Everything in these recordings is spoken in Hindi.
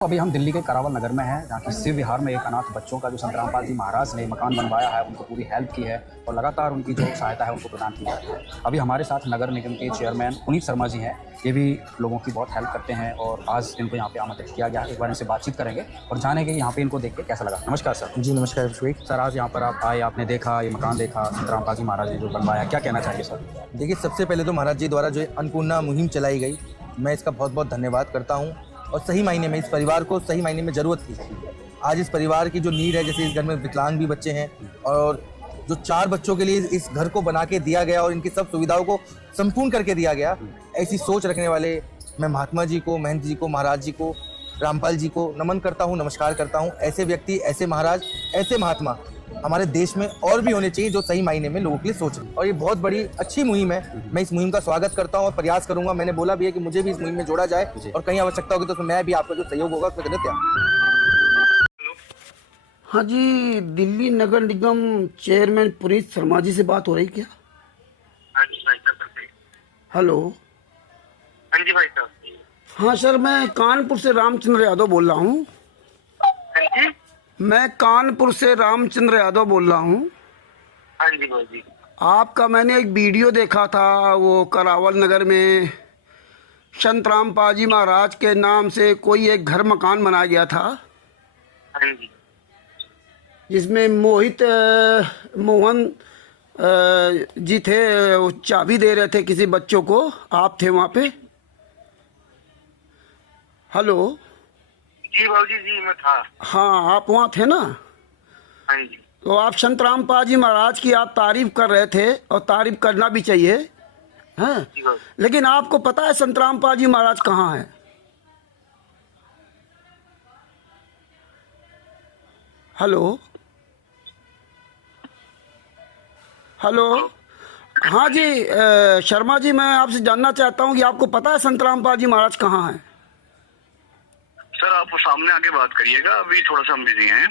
अभी हम दिल्ली के करावल नगर में हैं, जहाँ की शिव विहार में एक अनाथ बच्चों का जो संतराम पाल जी महाराज ने मकान बनवाया है, उनको पूरी हेल्प की है और लगातार उनकी जो सहायता है उनको प्रदान की जाती है। अभी हमारे साथ नगर निगम के चेयरमैन पुनीत शर्मा जी हैं। ये भी लोगों की बहुत हेल्प करते हैं और आज इनको यहाँ पे आमंत्रित किया गया है। एक बार इनसे बातचीत करेंगे और जानेंगे यहाँ पे इनको देख के कैसा लगा। नमस्कार सर। जी नमस्कार अभिषेक। सर, आज यहाँ पर आप आए, आपने देखा, ये मकान देखा, संतराम पाल जी महाराज ने जो बनवाया, क्या कहना चाहिए सर? देखिए, सबसे पहले तो महाराज जी द्वारा जो अन्नपूर्णा मुहिम चलाई गई, मैं इसका बहुत बहुत धन्यवाद करता हूँ। और सही मायने में इस परिवार को सही मायने में ज़रूरत थी। आज इस परिवार की जो नीड है, जैसे इस घर में विकलांग भी बच्चे हैं और जो 4 बच्चों के लिए इस घर को बना के दिया गया और इनकी सब सुविधाओं को संपूर्ण करके दिया गया, ऐसी सोच रखने वाले मैं महात्मा जी को, महंत जी को, महाराज जी को, रामपाल जी को नमन करता हूँ, नमस्कार करता हूँ। ऐसे व्यक्ति, ऐसे महाराज, ऐसे महात्मा हमारे देश में और भी होने चाहिए जो सही मायने में लोगों के लिए सोचें। और ये बहुत बड़ी अच्छी मुहिम है। मैं इस मुहिम का स्वागत करता हूँ और प्रयास करूंगा। मैंने बोला भी है कि मुझे भी इस मुहिम में जोड़ा जाए और कहीं आवश्यकता होगी तो मैं भी आपका जो सहयोग होगा उसमें देते हैं। हाँ जी, दिल्ली नगर निगम चेयरमैन पुनीत शर्मा जी से बात हो रही क्या? हाँ जी भाई साहब। हेलो। हाँ जी भाई साहब। हाँ सर, मैं कानपुर से रामचंद्र यादव बोल रहा हूँ। हाँ जी। मैं कानपुर से रामचंद्र यादव बोल रहा हूँ। हाँ जी भाई जी। आपका मैंने एक वीडियो देखा था, वो करावल नगर में संतराम पाजी महाराज के नाम से कोई एक घर मकान बनाया गया था, हाँ जी। जिसमें मोहन जी थे, वो चाबी दे रहे थे किसी बच्चों को। आप थे वहाँ पे? हेलो। जी बाबूजी जी, मैं था। हाँ, आप वहाँ थे ना? हाँ जी। तो आप संतराम पाजी महाराज की आप तारीफ कर रहे थे और तारीफ करना भी चाहिए, हैं? जी बाबूजी। लेकिन आपको पता है संतराम पाजी महाराज कहाँ है? हेलो। हेलो। हाँ जी, शर्मा जी, मैं आपसे जानना चाहता हूँ कि आपको पता है संतराम पाजी महाराज कहाँ है? सर, आप सामने आके बात करिएगा, अभी थोड़ा सा हम बिजी हैं।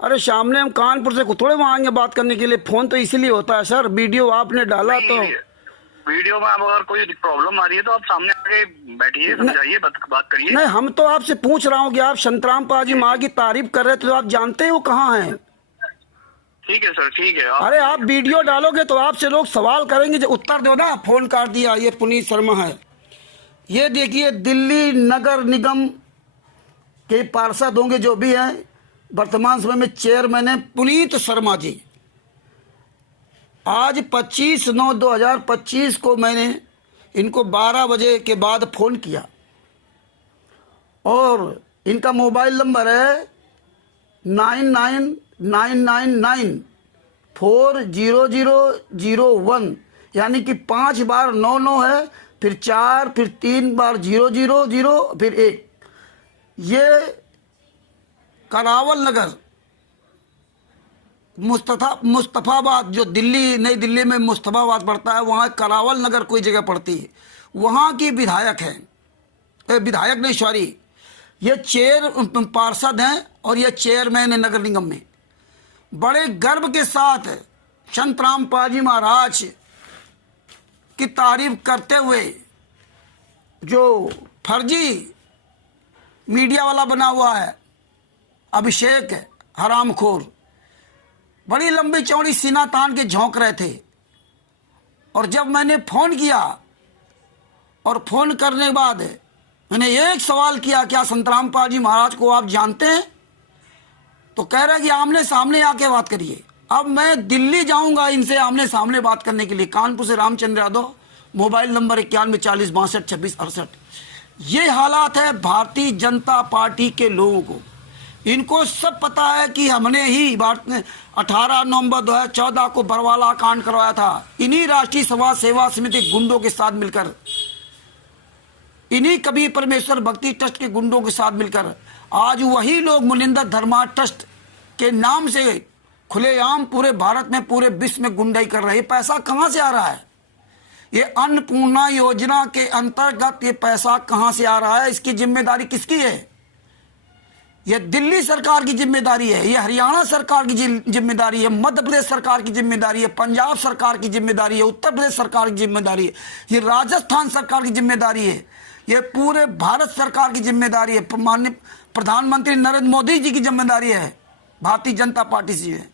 अरे सामने, हम कानपुर से थोड़े वहाँ आएंगे बात करने के लिए। फोन तो इसीलिए होता है सर, वीडियो आपने डाला तो। वीडियो में अब अगर कोई प्रॉब्लम आ रही है तो आप सामने आके बैठिए, समझाइए, बात करिए। नहीं, हम तो आपसे पूछ रहा हूँ कि आप संतराम पाजी माँ की तारीफ कर रहे थे, तो आप जानते हैं वो कहाँ है? ठीक है सर, ठीक है। अरे आप वीडियो डालोगे तो आपसे लोग सवाल करेंगे, जो उत्तर दो ना। फोन काट दिया। ये पुनीत शर्मा है। ये देखिए, दिल्ली नगर निगम के पार्षद होंगे जो भी हैं, वर्तमान समय में चेयरमैन है पुनीत शर्मा जी। आज 25/9/2025 को मैंने इनको 12 बजे के बाद फोन किया और इनका मोबाइल नंबर है 9999940001, यानी कि 5 बार 99 है, फिर 4, फिर 3 बार 000, फिर 1। ये करावल नगर मुस्तफाबाद, जो दिल्ली, नई दिल्ली में मुस्तफाबाद पड़ता है, वहाँ करावल नगर कोई जगह पड़ती है, वहाँ की विधायक है। विधायक नहीं, सॉरी, ये पार्षद हैं और ये चेयरमैन है नगर निगम में। बड़े गर्व के साथ संतराम पाजी महाराज की तारीफ करते हुए, जो फर्जी मीडिया वाला बना हुआ है अभिषेक हरामखोर, बड़ी लंबी चौड़ी सीना तान के झोंक रहे थे। और जब मैंने फोन किया और फोन करने के बाद मैंने एक सवाल किया, क्या संतराम पाजी महाराज को आप जानते हैं? तो कह रहे कि आमने सामने आके बात करिए। अब मैं दिल्ली जाऊंगा इनसे आमने सामने बात करने के लिए। कानपुर से रामचंद्र यादव, मोबाइल नंबर 9140626868। ये हालात है भारतीय जनता पार्टी के लोगों को। इनको सब पता है कि हमने ही 18 नवंबर 2014 को बरवाला कांड करवाया था, इन्हीं राष्ट्रीय समाज सेवा समिति गुंडों के साथ मिलकर, इन्हीं कबीर परमेश्वर भक्ति ट्रस्ट के गुंडों के साथ मिलकर। आज वही लोग मुनिंदर धर्मा ट्रस्ट के नाम से खुलेआम पूरे भारत में, पूरे विश्व में गुंडाई कर रहे हैं। पैसा कहाँ से आ रहा है? ये अन्नपूर्णा योजना के अंतर्गत ये पैसा कहाँ से आ रहा है? इसकी जिम्मेदारी किसकी है? ये दिल्ली सरकार की जिम्मेदारी है, ये हरियाणा सरकार की जिम्मेदारी है, मध्य प्रदेश सरकार की जिम्मेदारी है, पंजाब सरकार की जिम्मेदारी है, उत्तर प्रदेश सरकार की जिम्मेदारी है, ये राजस्थान सरकार की जिम्मेदारी है, ये पूरे भारत सरकार की जिम्मेदारी है। माननीय प्रधानमंत्री नरेंद्र मोदी जी की जिम्मेदारी है, भारतीय जनता पार्टी से है।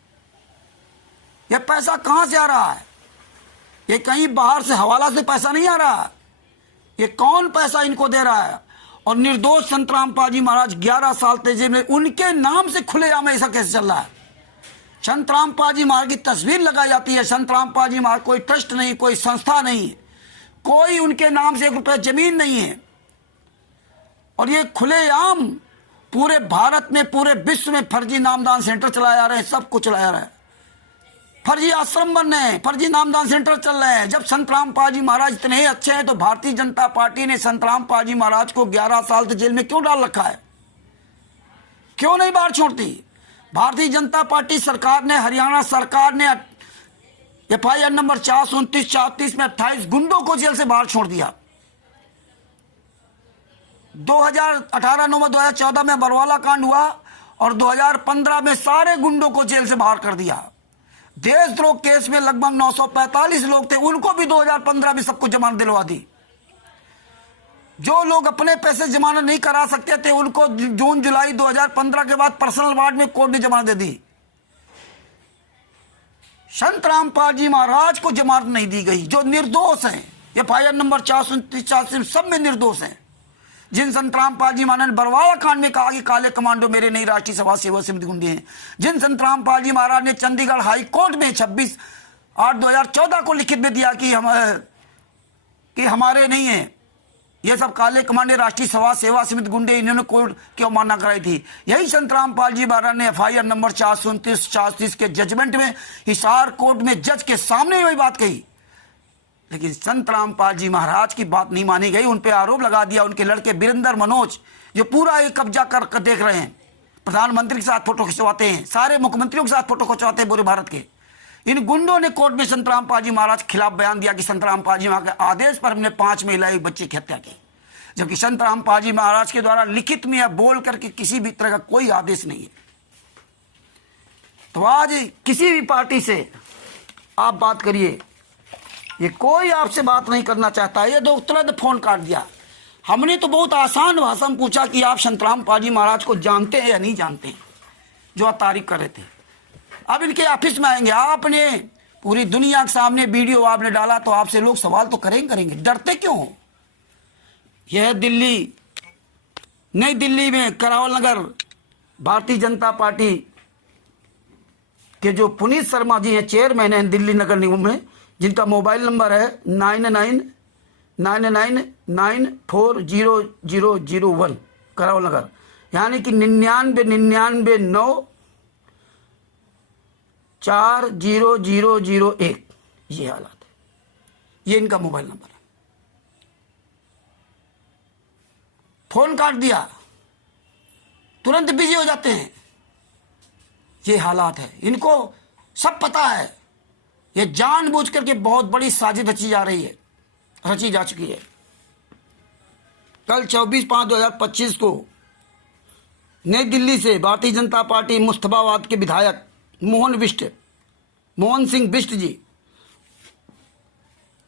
यह पैसा कहां से आ रहा है? ये कहीं बाहर से हवाला से पैसा नहीं आ रहा है। ये कौन पैसा इनको दे रहा है? और निर्दोष संतराम पाजी महाराज 11 साल तेजे में उनके नाम से खुलेआम ऐसा कैसे चल रहा है? संतराम पाजी महाराज की तस्वीर लगाई जाती है। संतराम पाजी महाराज कोई ट्रस्ट नहीं, कोई संस्था नहीं, कोई उनके नाम से 1 रुपया जमीन नहीं है। और ये खुलेआम पूरे भारत में, पूरे विश्व में फर्जी नामदान सेंटर चलाया जा रहे हैं, सब कुछ चलाया जा रहा है। फर्जी आश्रम बन रहे हैं, फर्जी नामदान सेंटर चल रहे हैं। जब संतराम पाजी महाराज इतने ही अच्छे हैं तो भारतीय जनता पार्टी ने संतराम पाजी महाराज को 11 साल तक जेल में क्यों डाल रखा है? क्यों नहीं बाहर छोड़ती? भारतीय जनता पार्टी सरकार ने, हरियाणा सरकार ने FIR नंबर 429-34 में 28 गुंडों को जेल से बाहर छोड़ दिया। 2018 नवंबर 2014 में बरवाला कांड हुआ और 2015 में सारे गुंडों को जेल से बाहर कर दिया। देशद्रोह केस में लगभग 945 लोग थे, उनको भी 2015 में सबको जमानत दिलवा दी। जो लोग अपने पैसे जमानत नहीं करा सकते थे उनको जून जुलाई 2015 के बाद पर्सनल वार्ड में कोर्ट ने जमानत दे दी। संतराम पाजी महाराज को जमानत नहीं दी गई, जो निर्दोष हैं। FIR नंबर 429 सब में निर्दोष हैं। जिन संतराम पाजी महाराज ने बरवाला कांड में कहा कि काले कमांडो मेरे नहीं राष्ट्रीय सभा सेवा समिति गुंडे हैं, जिन संतराम पाजी महाराज ने चंडीगढ़ हाई कोर्ट में 26/8/2014 को लिखित में दिया कि हमारे नहीं है, ये सब काले कमांडो राष्ट्रीय सभा सेवा समिति गुंडे, इन्होंने कोर्ट क्यों मान्यता कराई थी। यही संतराम पाजी महाराज ने FIR नंबर 429-34 के जजमेंट में हिसार कोर्ट में जज के सामने वही बात कही। लेकिन संतराम पाजी महाराज की बात नहीं मानी गई, उन पे आरोप लगा दिया। उनके लड़के वीरेंद्र मनोज जो पूरा एक कब्जा कर देख रहे हैं, प्रधानमंत्री के साथ फोटो खिंचवाते हैं, सारे मुख्यमंत्रियों के साथ फोटो खिंचवाते हैं पूरे भारत के। इन गुंडों ने कोर्ट में संतराम पाजी महाराज के खिलाफ बयान दिया कि संतराम पाजी महाराज के आदेश पर हमने 5 महिला एक बच्चे की हत्या की, जबकि संतराम पाजी महाराज के द्वारा लिखित में या बोल करके किसी भी तरह का कोई आदेश नहीं है। तो आज किसी भी पार्टी से आप बात करिए, ये कोई आपसे बात नहीं करना चाहता। ये तो तुरंत फोन काट दिया। हमने तो बहुत आसान भाषा में पूछा कि आप संतराम पाजी महाराज को जानते हैं या नहीं जानते हैं, जो आप तारीफ कर रहे थे। अब इनके ऑफिस में आएंगे, आपने पूरी दुनिया के सामने वीडियो आपने डाला तो आपसे लोग सवाल तो करेंगे। डरते क्यों हो? यह दिल्ली, नई दिल्ली में करावल नगर भारतीय जनता पार्टी के जो पुनीत शर्मा जी हैं, चेयरमैन हैं दिल्ली नगर निगम में, जिनका मोबाइल नंबर है 9999940001 करावल नगर, यानी कि 9999940001। ये हालात है, ये इनका मोबाइल नंबर है। फोन काट दिया, तुरंत बिजी हो जाते हैं। ये हालात है, इनको सब पता है। ये जानबूझ करके बहुत बड़ी साजिश रची जा चुकी है। कल 24/5/2025 को नई दिल्ली से भारतीय जनता पार्टी मुस्तफाबाद के विधायक मोहन सिंह बिष्ट जी,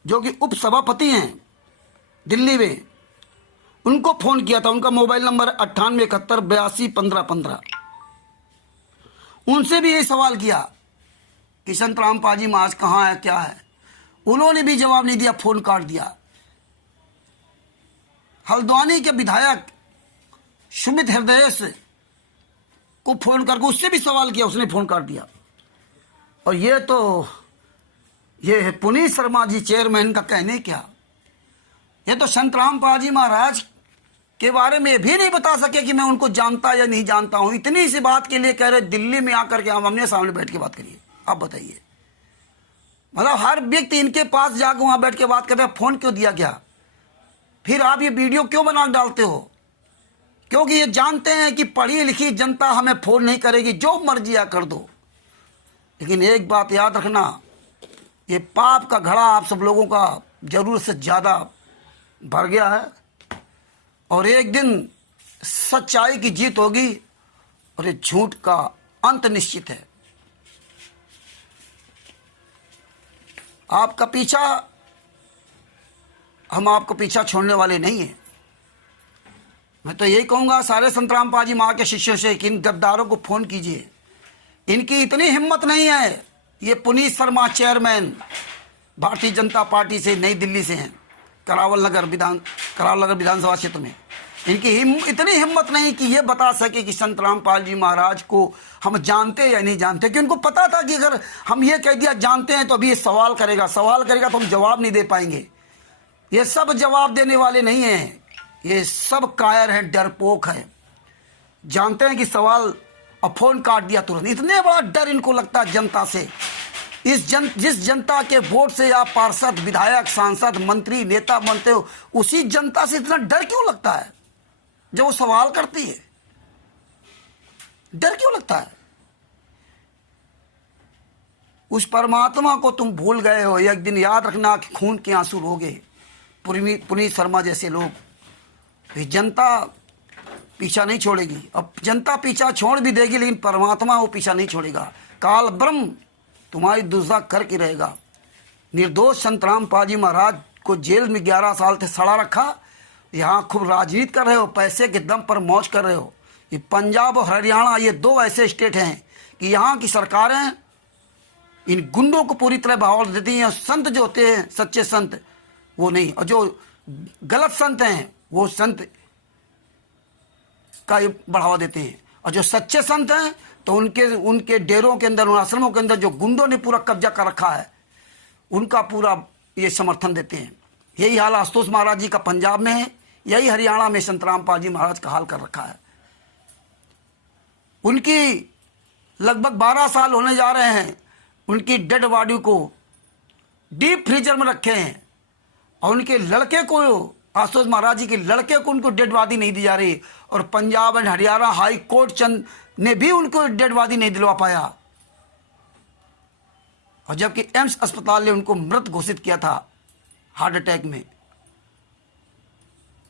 जो कि उप सभापति हैं दिल्ली में, उनको फोन किया था। उनका मोबाइल नंबर 9871821515। उनसे भी यही सवाल किया कि संतराम पाजी महाराज कहाँ है, क्या है। उन्होंने भी जवाब नहीं दिया, फोन काट दिया। हल्द्वानी के विधायक सुमित हृदय को फोन करके उससे भी सवाल किया, उसने फोन काट दिया। और ये है पुनीत शर्मा जी चेयरमैन का कहने क्या। ये तो संतराम पाजी महाराज के बारे में भी नहीं बता सके कि मैं उनको जानता या नहीं जानता हूं। इतनी सी बात के लिए कह रहे दिल्ली में आकर के हम आमने सामने बैठ के बात करिए। आप बताइए, मतलब हर व्यक्ति इनके पास जाकर वहां बैठ के बात कर रहे हैं। फोन क्यों दिया गया? फिर आप ये वीडियो क्यों बना डालते हो? क्योंकि ये जानते हैं कि पढ़ी लिखी जनता हमें फोन नहीं करेगी, जो मर्जी या कर दो। लेकिन एक बात याद रखना, ये पाप का घड़ा आप सब लोगों का जरूरत से ज्यादा भर गया है और एक दिन सच्चाई की जीत होगी और ये झूठ का अंत निश्चित है। आपका पीछा, हम आपको पीछा छोड़ने वाले नहीं हैं। मैं तो यही कहूँगा सारे संत रामपाल जी महाराज के शिष्यों से कि इन गद्दारों को फ़ोन कीजिए। इनकी इतनी हिम्मत नहीं है। ये पुनीत शर्मा चेयरमैन भारतीय जनता पार्टी से नई दिल्ली से हैं, करावल नगर विधानसभा क्षेत्र में। इनकी इतनी हिम्मत नहीं कि ये बता सके कि संत रामपाल जी महाराज को हम जानते या नहीं जानते, कि उनको पता था कि अगर हम ये कह दिया जानते हैं तो अभी ये सवाल करेगा तो हम जवाब नहीं दे पाएंगे। ये सब जवाब देने वाले नहीं हैं, ये सब कायर हैं, डरपोक हैं। जानते हैं कि सवाल और फोन काट दिया तुरंत। इतने बड़ा डर इनको लगता है जनता से। जिस जनता के वोट से आप पार्षद, विधायक, सांसद, मंत्री, नेता बनते हो, उसी जनता से इतना डर क्यों लगता है जब वो सवाल करती है? डर क्यों लगता है? उस परमात्मा को तुम भूल गए हो। एक दिन याद रखना कि खून के आंसू रोगे। पुनीत शर्मा जैसे लोग। ये जनता पीछा नहीं छोड़ेगी। अब जनता पीछा छोड़ भी देगी, लेकिन परमात्मा वो पीछा नहीं छोड़ेगा। काल ब्रह्म तुम्हारी दुर्दशा करके रहेगा। निर्दोष संत रामपाल जी महाराज को जेल में 11 साल से सड़ा रखा। यहाँ खूब राजनीति कर रहे हो, पैसे के दम पर मौज कर रहे हो। ये पंजाब और हरियाणा, ये 2 ऐसे स्टेट हैं कि यहाँ की सरकारें इन गुंडों को पूरी तरह बढ़ावा देती हैं। संत जो होते हैं, सच्चे संत, वो नहीं, और जो गलत संत हैं वो संत का बढ़ावा देते हैं। और जो सच्चे संत हैं तो उनके डेरों के अंदर, उन आश्रमों के अंदर जो गुंडों ने पूरा कब्जा कर रखा है, उनका पूरा ये समर्थन देते हैं। यही हाल आशुतोष महाराज जी का पंजाब में है, यही हरियाणा में संत रामपाल जी महाराज का हाल कर रखा है। उनकी लगभग 12 साल होने जा रहे हैं। उनकी डेड बॉडी को डीप फ्रीजर में रखे हैं, और उनके लड़के को, आशुतोष महाराज जी के लड़के को, उनको डेड बॉडी नहीं दी जा रही। और Punjab and Haryana high court ने भी उनको डेड बॉडी नहीं दिलवा पाया। और जबकि एम्स अस्पताल ने उनको मृत घोषित किया था हार्ट अटैक में।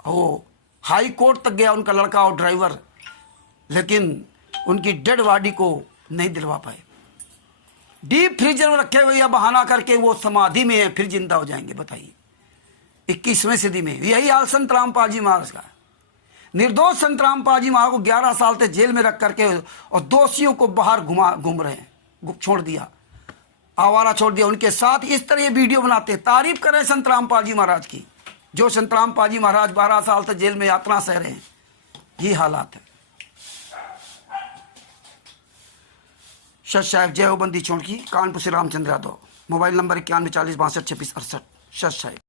वो हाई कोर्ट तक गया उनका लड़का और ड्राइवर, लेकिन उनकी डेड बॉडी को नहीं दिलवा पाए। डीप फ्रीजर में रखे हुए या बहाना करके वो समाधि में है, फिर जिंदा हो जाएंगे। बताइए 21वीं सदी में यही हाल संत रामपाल जी महाराज का। निर्दोष संत रामपाल जी महाराज को 11 साल से जेल में रख करके और दोषियों को बाहर घूम रहे हैं, छोड़ दिया, आवारा छोड़ दिया। उनके साथ इस तरह ये वीडियो बनाते हैं। तारीफ करें संत रामपाल जी महाराज की, जो संत रामपाल जी महाराज 12 साल से जेल में यातना सह रहे हैं। ये हालात है। सच साहेब, जय हो बंदी छोड़ की, कानपुर से रामचंद्र यादव। Mobile number 91 40 62 26 68। सच साहेब।